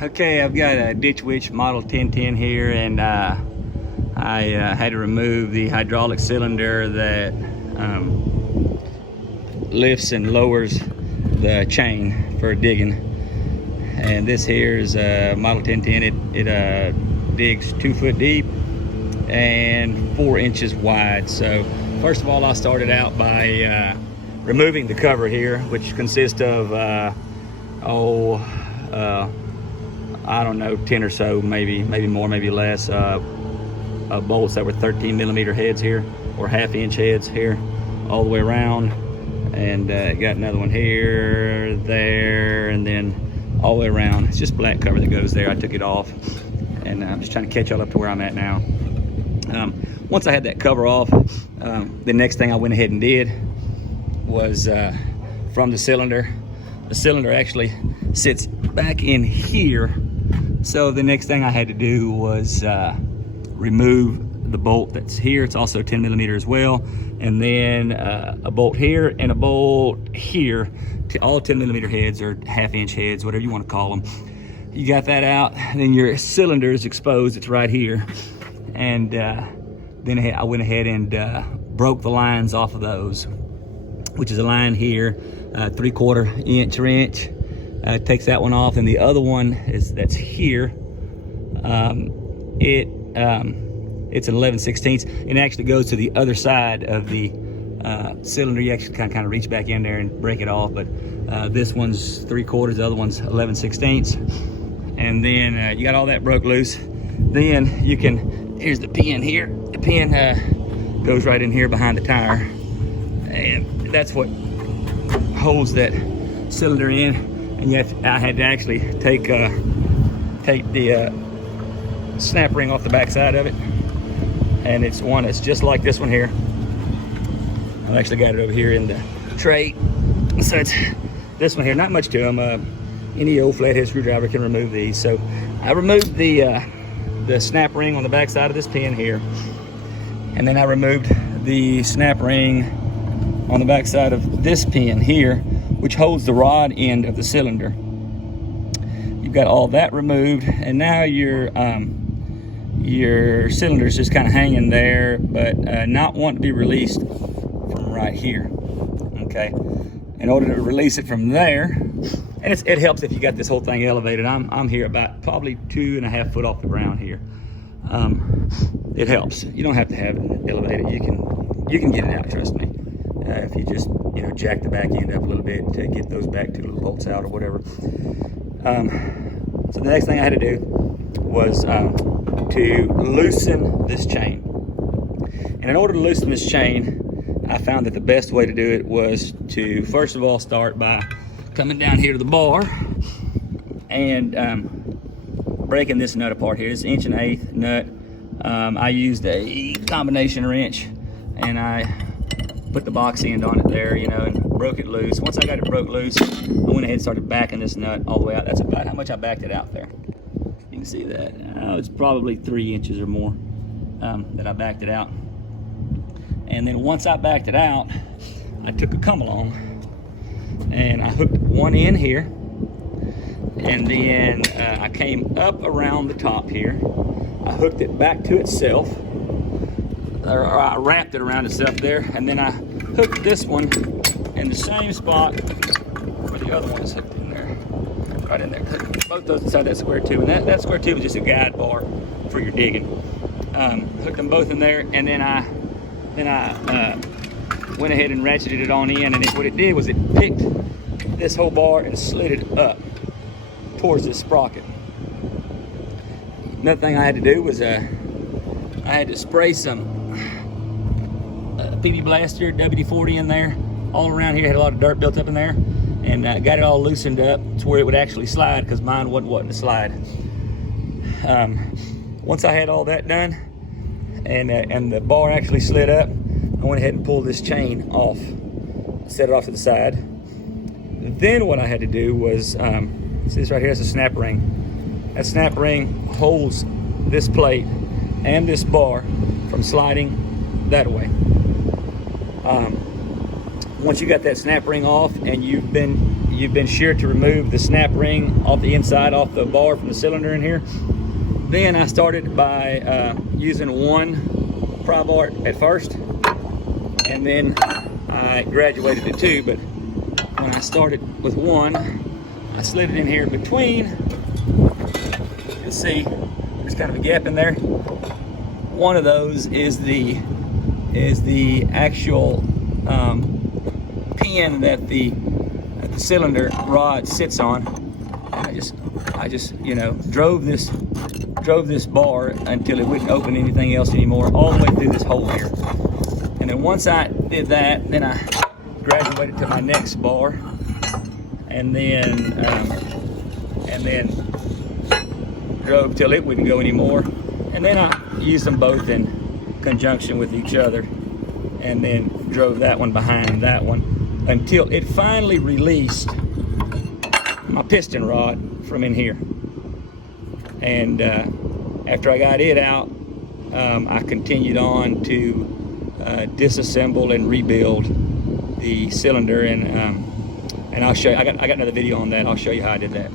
Okay, I've got a Ditch Witch Model 1010 here, and I had to remove the hydraulic cylinder that lifts and lowers the chain for digging. And this here is a Model 1010. It digs 2 foot deep and 4 inches wide. So first of all, I started out by removing the cover here, which consists of I don't know, 10 or so, maybe more, maybe less bolts that were 13 millimeter heads here, or 1/2 inch heads here, all the way around. And got another one here, there, and then all the way around. It's just black cover that goes there. I took it off, and I'm just trying to catch y'all up to where I'm at now. Once I had that cover off, the next thing I went ahead and did was from the cylinder. The cylinder actually sits back in here. So the next thing I had to do was remove the bolt that's here. It's also 10 millimeter as well. And then a bolt here and a bolt here, all 10 millimeter heads or 1/2 inch heads, whatever you want to call them. You got that out, and then your cylinder is exposed. It's right here. And then I went ahead and broke the lines off of those, which is a line here, 3/4 inch wrench. Takes that one off, and the other one that's here. It's an 11/16. It actually goes to the other side of the cylinder. You actually kind of reach back in there and break it off, but this one's 3/4, the other one's 11/16. And then you got all that broke loose. Then you can, here's the pin here. The pin goes right in here behind the tire, and that's what holds that cylinder in. And yet I had to actually take the snap ring off the back side of it, and it's one that's just like this one here. I've actually got it over here in the tray. So it's this one here, not much to them. Any old flathead screwdriver can remove these. So I removed the snap ring on the back side of this pin here, and then I removed the snap ring on the back side of this pin here, which holds the rod end of the cylinder. You've got all that removed, and now your cylinder is just kind of hanging there, but not wanting to be released from right here. Okay, in order to release it from there, and it helps if you got this whole thing elevated. I'm here about probably 2.5 foot off the ground here. It helps. You don't have to have it elevated. You can get it out. Trust me. If you just jack the back end up a little bit to get those back 2 little bolts out or whatever. So the next thing I had to do was to loosen this chain. And in order to loosen this chain, I found that the best way to do it was to first of all start by coming down here to the bar and breaking this nut apart here. It's 1/8" nut. I used a combination wrench, and I put the box end on it there, and broke it loose. Once I got it broke loose, I went ahead and started backing this nut all the way out. That's about how much I backed it out there. You can see that. It's probably 3 inches or more that I backed it out. And then once I backed it out, I took a come along and I hooked one in here, and then I came up around the top here. I hooked it back to itself, or I wrapped it around itself there, and then I hooked this one in the same spot where the other one is hooked in there, right in there. Both those inside that square tube, and that square tube is just a guide bar for your digging. Hooked them both in there, and then I went ahead and ratcheted it on in, and what it did was it picked this whole bar and slid it up towards this sprocket. Another thing I had to do was I had to spray some PB Blaster WD-40 in there. All around here, had a lot of dirt built up in there, and got it all loosened up to where it would actually slide, because mine wasn't wanting to slide. Once I had all that done, and the bar actually slid up, I went ahead and pulled this chain off, set it off to the side. Then what I had to do was, see this right here, that's a snap ring. That snap ring holds this plate and this bar from sliding that way. once you got that snap ring off, and you've been sure to remove the snap ring off the inside, off the bar from the cylinder in here, then I started by using one pry bar at first, and then I graduated to two. But when I started with one, I slid it in here between. You'll see there's kind of a gap in there. One of those is the actual pin that the cylinder rod sits on. I just drove this bar until it wouldn't open anything else anymore, all the way through this hole here. And then once I did that, then I graduated to my next bar, and then drove till it wouldn't go anymore. And then I used them both in conjunction with each other, and then drove that one behind that one until it finally released my piston rod from in here. And after I got it out, I continued on to disassemble and rebuild the cylinder, and I'll show you. I got another video on that. I'll show you how I did that.